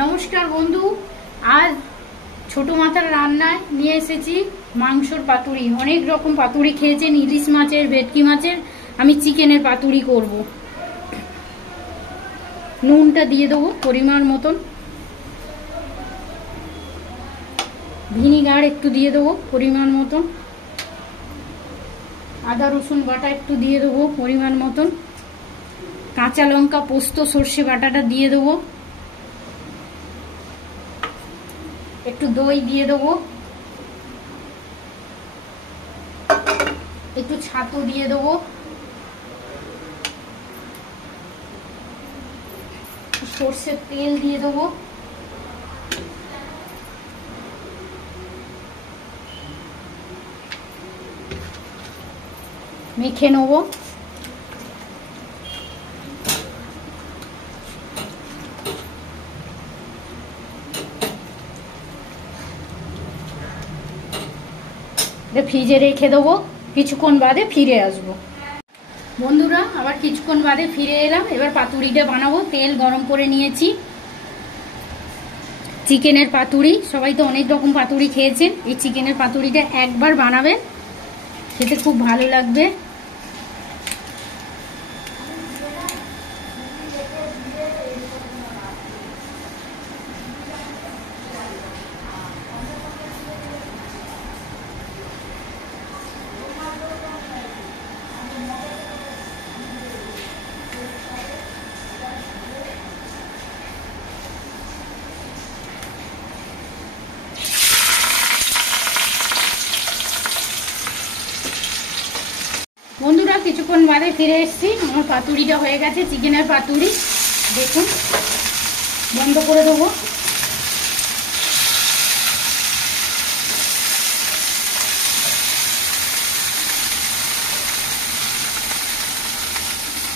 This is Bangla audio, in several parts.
নমস্কার বন্ধু, আজ ছোট মাথার রান্নায় নিয়ে এসেছি মাংসর পাতুরি। অনেক রকম পাতুরি খেয়েছেন, ইলিশ মাছের, ভেটকি মাছের। আমি চিকেনের পাতুরি করব। নুনটা দিয়ে দেবো পরিমাণ মতন, ভিনিগার একটু দিয়ে দেবো পরিমাণ মতন, আদা রসুন বাটা একটু দিয়ে দেবো পরিমাণ মতন, কাঁচা লঙ্কা, পোস্ত, সর্ষে বাটাটা দিয়ে দেবো, একটু দই দিয়ে দেবো, একটু ছাতু দিয়ে দেবো, সর্ষের তেল দিয়ে দেবো, মেখে নেবো। ফ্রিজে রেখে দেবো, কিছুক্ষণ বাদে ফিরে আসবো। বন্ধুরা, আবার কিছুক্ষণ বাদে ফিরে এলাম। এবার পাতুরিটা বানাবো। তেল গরম করে নিয়েছি। চিকেনের পাতুরি, সবাই তো অনেক রকম পাতুরি খেয়েছেন। এই চিকেনের পাতুরিটা একবার বানাবেন, খেতে খুব ভালো লাগবে। বন্ধুরা, কিছুক্ষণ বাদে ফিরে এসেছি। আমার পাতুরিটা হয়ে গেছে, চিকেনের পাতুরি। দেখুন, বন্ধ করে দেবো।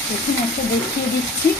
দেখুন, একটা দেখিয়ে দিচ্ছি।